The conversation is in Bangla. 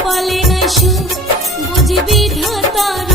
কপালে নাই সুখ বুঝবি ধাতার